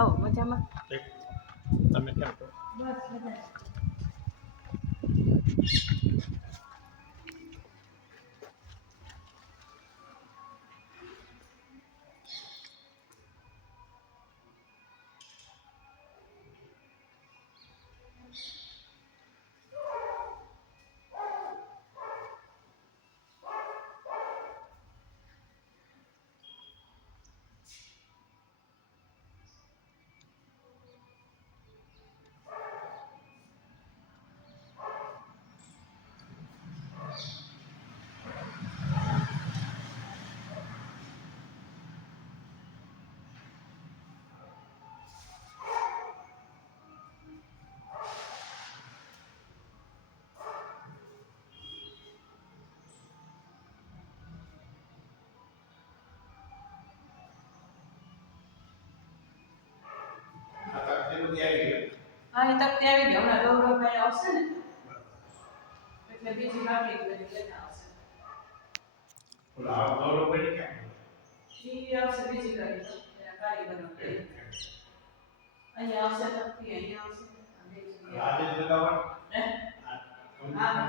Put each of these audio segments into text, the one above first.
આવો મજામાં. તમે કેમ છો? બસ મજા. હા એ તક આવી ગયો હમણાં ગૌરવભાઈ આવશે ને એટલે બીજી બાકી લેતા આવશે. ગૌરવભાઈ કેમ? ઈ આવશે બીજી ગાડી એના કારીગરો અહીંયા આવશે તકતી અહીંયા આવશે આજે જ લગાવવાનું હે હા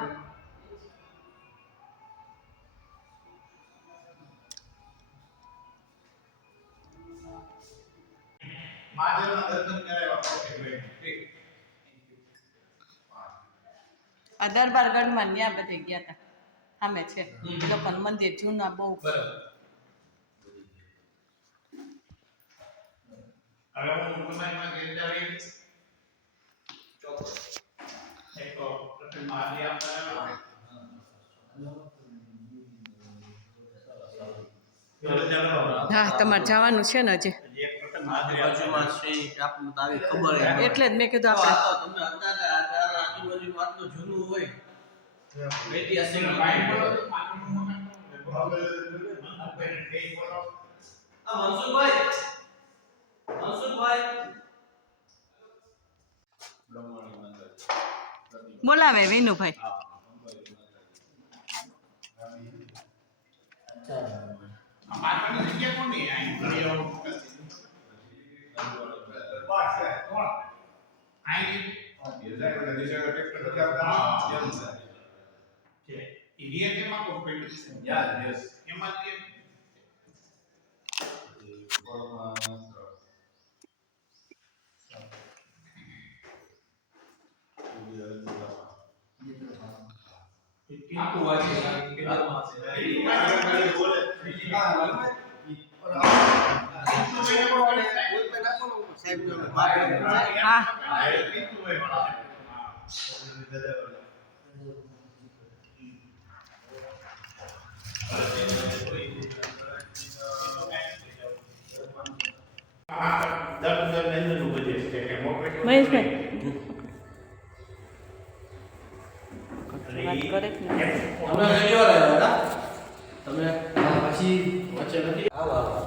મહાદેવના દર્શન કરાવ્યા ઓકે ભાઈ ઠીક. આ દરબારગઢમાં ન્યા બધે ગયા હતા સામે છે લોકોનું મંદિર જૂના બહુ. બરાબર. હવે હું તમારીમાં ગેરંટી આવી ચોક્કસ. એક તો પ્રથમ મહાદેવ આપણા હા તમારે જવાનું છે ને હજી બાજુમાં શ્રી આપણને તો આવી ખબર એટલે જ મેં કીધું આપણે તમે અત્યારે આજુબાજુ આટલું જૂનું હોય ઐતિહાસિક મનસુખભાઈ બોલાવે વિનુભાઈ. માતાની જગ્યા કોની અહીં ઘડીઓ બસ કોણ અહીં ડિઝાઇનર દિશા ટેક્ટર લગાવતા છે ઇન્ડિયા કેમાં કોમ્પિટિશન છે યસ એમાં જે આખું વાંચી કે માં છે બોલે મહેશભાઈ વાત કરે ને તમે રેડિયો આવ્યા તમે પછી વચ્ચે નથી આવો આવો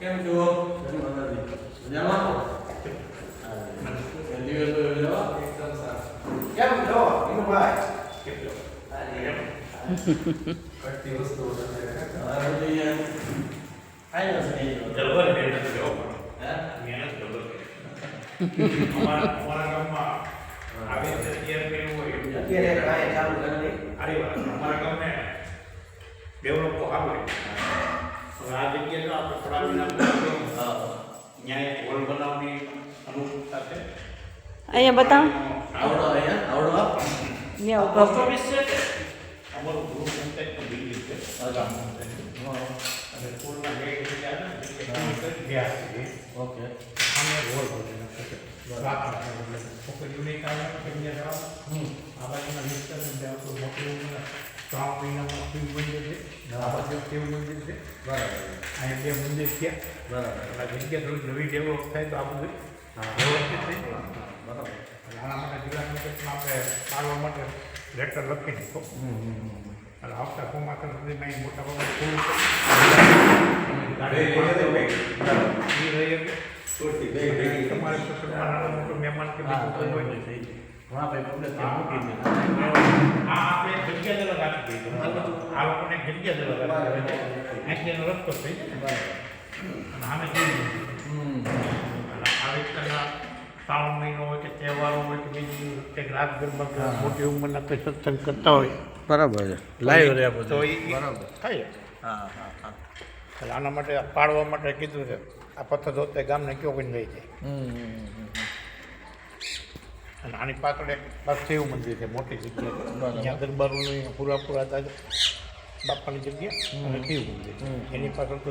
કેમ છો મજામાં કેમ છો વિનુભાઈ કેમ છો કઈ વસ્તુ જબર મહેનત કરો હે મહેનત જબર અમારા ગામમાં આવે અત્યારે કેવું હોય અત્યારે કાંઈ ચાલુ કરી અરે વાહ અમારા ગામને ડેવલપ તો આવે આ જગ્યાએ તો આપણે થોડા વિના ન્યાય હોલ બનાવવાની અનુકૂળતા છે. અહીંયા બતાવો આવડો અહીંયા ત્યાં પોસ્ટ ઓફિસ છે અમારું ગ્રુપ પંચાયતનું બિલ્ડિંગ છે અને સ્કૂલના ગેટ જગ્યા છે ગયા છે ઓકે અમે હોલ બનાવી છે છોકરીઓને કારણે કન્યા જવા આ બાજુના મિસ્ટર આપણું મોટું 3 મહિનામાં શિવ મંદિર છે આ બાજુ શિવ મંદિર છે બરાબર અહીંયા બે મંદિર છે બરાબર જગ્યા થોડી નવી ડેવલપ થાય તો આ બધું વ્યવસ્થિત થઈ જાય. બરાબર. એટલે આના માટે જિલ્લા પંચાયતમાં આપણે પાડવા માટે લેટર લખી દીધો. એટલે આવતા ચોમાસા સુધીમાં અહીં મોટા ભાગે પૂરું તમારે સસુરમાં નાનું મોટું મહેમાન કે બીજું કોઈ હોય ને થઈ જાય. ઘણા ભાઈ પબ્લિક ત્યાં મૂકી દે. આ આપણે જગ્યા જ અલગ આપી દઈએ. આ લોકોને જગ્યા જ અલગ આપી દઈએ. અહીંથી એનો રસ્તો થઈ જાય ને. અને આને કેવી આ વિસ્તારના શ્રાવણ મહિનો હોય કે તહેવારો હોય કે બીજું કંઈક રાત ગરબા મોટી ઉંમરના કંઈ સત્સંગ કરતા હોય બરાબર છે. લાઈવ રહ્યા તો બધું. એ બરાબર. થાય. હા હા હા. એટલે આના માટે પાડવા માટે કીધું છે. આ પથ્થર ધોતે ગામને કયો કોઈ લઈ જાય. અને આની પાછળ એક શિવ મંદિર છે, મોટી જગ્યા. ત્યાં દરબારોની પૂરા બાપાની જગ્યા અને શિવ મંદિર. એની પાછળ તો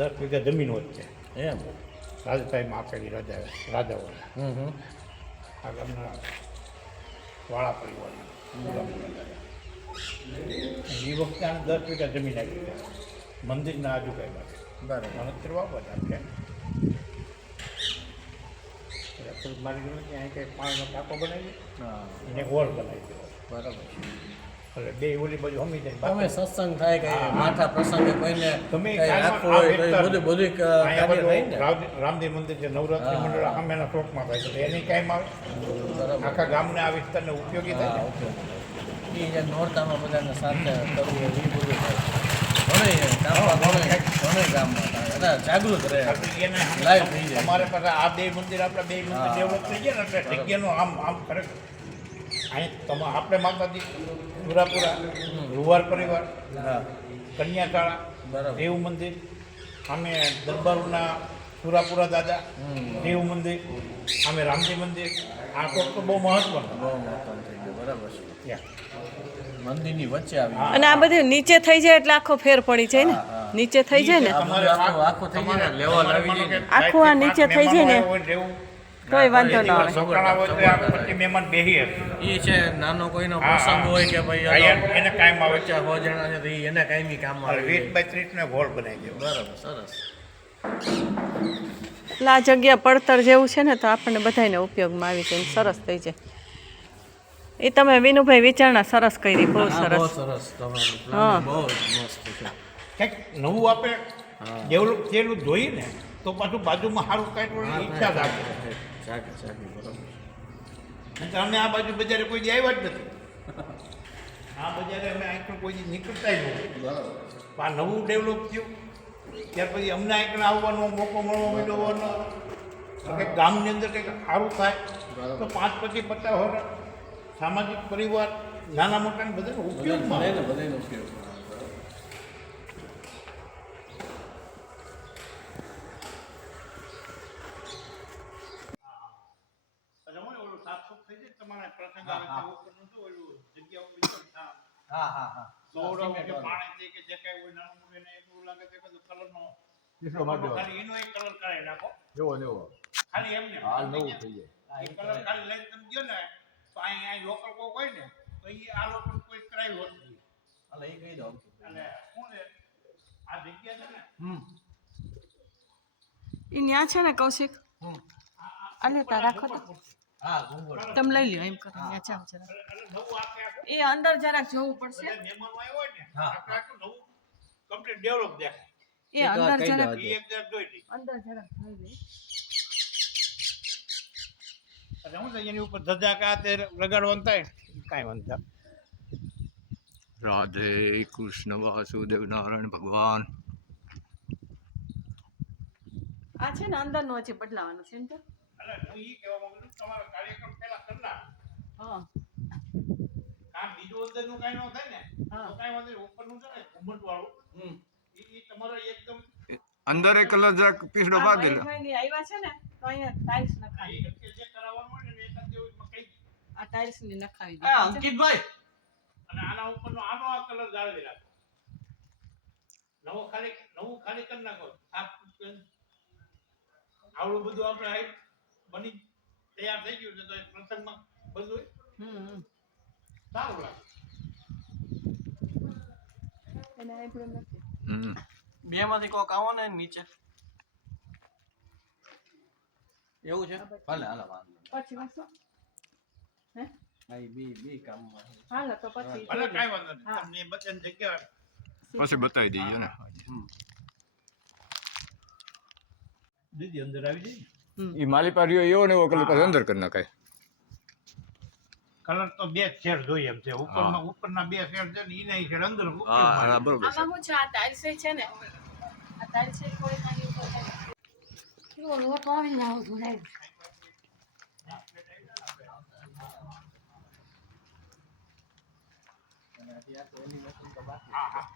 10 વીઘા જમીન હોય છે. એમ. રાજસ્થાનમાં આપેલી રાજાઓને આ ગામના વાળા પરિવારના એ વખતે આને 10 વીઘા જમીન આપી છે મંદિરના આજુબાજુ માટે. બરાબર. ગણતરી વાપર આપે. મારી ગયું કે અહીં કંઈક પાણીનો ટાંકો બનાવી હા. એને હોલ બનાવી દીધો. બરાબર. એટલે બે ઓલી બાજુ હમી તમે જાય. સત્સંગ થાય કે માથા પ્રસંગે કોઈને તમે કંઈ રાખવું હોય તો એ બધું કાર્ય થાય ને. રામદેવ મંદિર છે, નવરાત્રિ મંડળ સામેના ચોકમાં થાય છે. એની કાંઈ આવે બરાબર. આખા ગામને આ વિસ્તારને ઉપયોગી થાય હા, ને. ઓકે. એ જે નોરતામાં બધાને સાથે કરવું હોય એ બધું થાય. ઘણી ગામમાં થાય. એટલે જાગૃત રહે. લાઈવ થઈ જાય. તમારે પાસે આ બે મંદિર આપણા બે મંદિર ડેવલપ થઈ ગયા ને એટલે જગ્યાનો આમ ખરેખર અહીં આપણે માતાજી પુરાપુરા લુવાર પરિવાર હા. કન્યાશાળા બરાબર. દેવ મંદિર અમે દરબારોના પુરાપુરા દાદા દેવ મંદિર અમે રામજી મંદિર આ તો બહુ મહત્વનું. બહુ મહત્વ થઈ ગયું. બરાબર છે. Yeah. મંદિરની વચ્ચે આવી અને આ બધું નીચે થઈ જાય એટલે આખો ફેર પડી જાય ને. નીચે થઈ જાય ને તમારે આખું થઈ જાય ને, લેવલ આવી જાય ને. આખું આ નીચે થઈ જાય ને તોય વાંધો ન આવે. મહેમાન બેહી એ છે નાનો કોઈનો પ્રસંગ હોય કે ભાઈ એને કાયમ આવે છે. 100 જણા છે તો ઈ એને કાયમી કામમાં આવે. 20 by 30 ને હોલ બનાવી દેવો. બરાબર. સરસ. એટલે આ જગ્યા પડતર જેવું છે ને તો આપણને બધાને ઉપયોગમાં આવી જાય ને સરસ થઈ જાય. એ તમે વિનુભાઈ વિચારણા સરસ કરી, બહુ બહુ સરસ. સરસ. તમારું હા. plan બહુ મસ્ત છે. કંઈક નવું આપણે ડેવલપ થયેલું જોઈએ ને તો પાછું બાજુમાં સારું કાંઈ ઈચ્છા લાગે. જાગે બરાબર. નહીંતર અમે આ બાજુ બજારે કોઈ દી આવ્યા જ નથી. આ બજારે અમે અહીં કોઈ દી નીકળતા જ નથી. બરાબર. આ નવું ડેવલપ થયું ત્યાર પછી અમને અહીં આવવાનો મોકો મળવો મેળવવાનો કંઈક ગામની અંદર કંઈક સારું થાય તો 5 પછી 50 વર્ષ સામાજિક પરિવાર નાના મોટા બધાને ઉપયોગમાં આવે. બધાને ઉપયોગ. તમારા પ્રસંગ આવે છે ઉપરનું તો ઓલું જગ્યા ઉપર હા હા હા. દોડો કે પાણી કે જે કાંઈ હોય નાનું મોટું એને એવું લાગે છે કે કલરનો ખાલી એનો એક કલર કરાવી નાખો. જોવો ખાલી એમને હાલ નવું થઈ જાય. એ કલર ખાલી લઈને તમે ગયો ને તો અહીં લોકલ કોઈ હોય ને તો એ આ લોકો કોઈ કરાવી હોત નહીં. હાલે એ કહી દો. એટલે શું છે આ જગ્યા છે ને એ ન્યા છે ને કૌશિક અને તા રાખો તો હા ગુંગળ. તમે લઈ લ્યો એમ કરો ન્યા જાઓ જરા. એટલે નવું આખે આખું એ અંદર જરાક જોવું પડશે. બધા મહેમાનો આવ્યો હોય ને હા. આખે આખું નવું કમ્પ્લીટ ડેવલપ દેખાય. એ અંદર કહી જરાક દો. એ એક જરાક જોઈ લઈ. અંદર જરાક જોઈ લે. એટલે શું થાય એની ઉપર ધજા કા તે લગાડવાનું થાય કાંઈ વાંધો નહીં. રાધે કૃષ્ણ વાસુદેવ નારાયણ ભગવાન. આ છે ને અંદરનું હજી બદલાવાનું છે ને તો. એટલે હું ઈ કહેવા માંગુ છું તમારો કાર્યક્રમ પહેલા કરલા હા કામ બીજું અંદરનું કાંઈ ન થાય ને હા. તો કાંઈ વાંધો નહીં. ઉપરનું છે ને ઘુમ્મટ વાળું ઈ તમારો એકદમ અંદર એક કલર જરાક પીસડો આ પાડી દે. ભાઈ આવ્યા છે ને તો અહીંયા ટાઇલ્સ નખાવી દે. જે કરાવવાનું હોય ને એકાદ દેવું કઈ આ ટાઇલ્સ ની નખાવી દે. અંકિતભાઈ અને આના ઉપરનો આનો આ કલર જાળવી રાખો. નવું ખાલી કરી નાખો. આવડું બધું આપણે આ બની તૈયાર થઈ ગયું છે તો એ પ્રસંગમાં બધું સારું લાગે. એને આ problem નથી. હમ. બે માંથી કોક આવો ને નીચે. એવું છે ભલે હાલો વાંધો નહીં. પછી વાંચો હે હા ઈ બી કામમાં છે. હાલો તો પછી ભલે જોઈએ. કાંઈ વાંધો નહીં હા. તમને બધાની જગ્યા પછી બતાવી દઈએ ને દીદી અંદર આવી જાય ને. એ માલી પારીઓ એવો ને એવો કલર પછી અંદર કરી નખાય કલર તો બે શેડ જોઈએ એમ છે ઉપરમાં ઉપરના બે શેડ છે ને ઈના ઈ શેડ અંદર હા બરોબર છે આમાં હું છે આ ટાઇલ્સ છે ને આ ટાઇલ્સ થોડી નાની ઉપર અને હજી આ તો એલિવેશન તો બાકી હા હા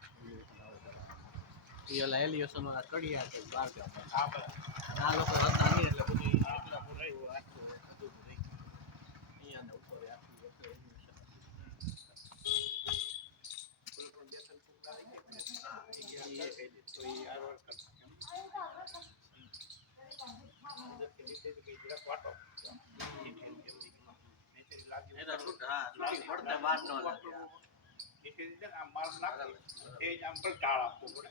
એ ઓલા એલિવેશન વાળા કડિયા છે બાર ગામ હા બસ. આ લોકો હતા નહીં એટલે બધું એટલા મોટું આખું બધું રહી ગયું. અહીંયા ને ઉપર આખી વસ્તુ એલિવેશન એના છૂટ હા છૂટી પડતા વાર ન લાગે નીચેથી છે ને આમ માલ નાખી એ જ આમ પર ઢાળ આપવો પડે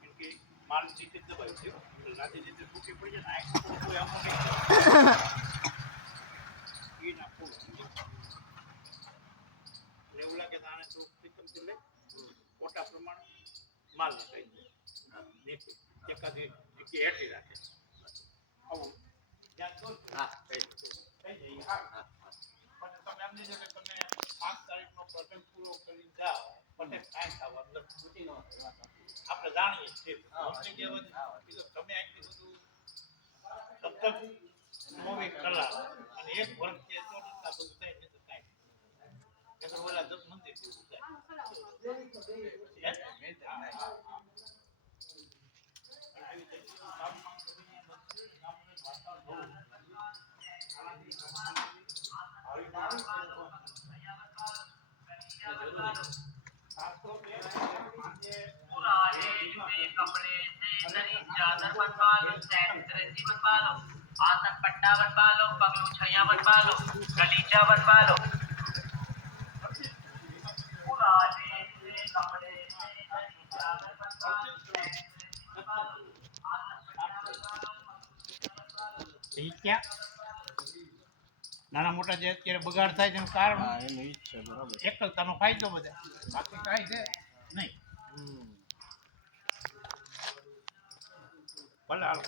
કેમ કે માલ નીચે દબાય છે એટલે લાદી નીચે તૂટી પડી જાય ને આ કોઈ આમ નહીં એ નાખવું એટલે એવું લાગે તો આને થોડુંક પિત્તમથી લઈ કોટા પ્રમાણે માલ નખાઈ દે નીચે એકાદી જગ્યાએ હેઠી રાખે આવું ધ્યાન દો ને. હા કઈ દઉં. થઈ જાય હા પણ તમે એમ નહીં કે તમે 5 તારીખનો પ્રોજેક્ટ પૂરો કરી જાઓ પછી કાંઈ થવાનું નથી. છૂટી ન હોય વાત આપી. આપણે જાણીએ છીએ હા. સમજી ગયા પછી તમે આટલી બધું સતત મૂવી કલા અને એક વર્ષ કે તો આ બધું થાય નહીં તો કાંઈ નહીં. નકર ઓલા દત્ત મંદિર જેવું થાય. હે? મેન્ટેન નહીં. આવી રીતે ગામમાં ગમે એ ગામનું વાતાવરણ पुराने जूते कपड़े से नई चादर बनवा लो, सैंड रस्सी बनवा लो, आसन पट्टा बनवा लो, पगलू छैया बनवा लो, गलीचा बनवा लो। पुराने जूते कपड़े से नई चादर बनवा लो, सैंड रस्सी बनवा लो, आसन पट्टा बनवा लो, पगलू छैया बनवा लो। એ ક્યાં નાના મોટા જે અત્યારે બગાડ થાય છે એનું કારણ હા એનું ઈ જ છે બરાબર. એકલતાનો ફાયદો બધા બાકી કાંઈ છે નહીં હમ ભલે હાલો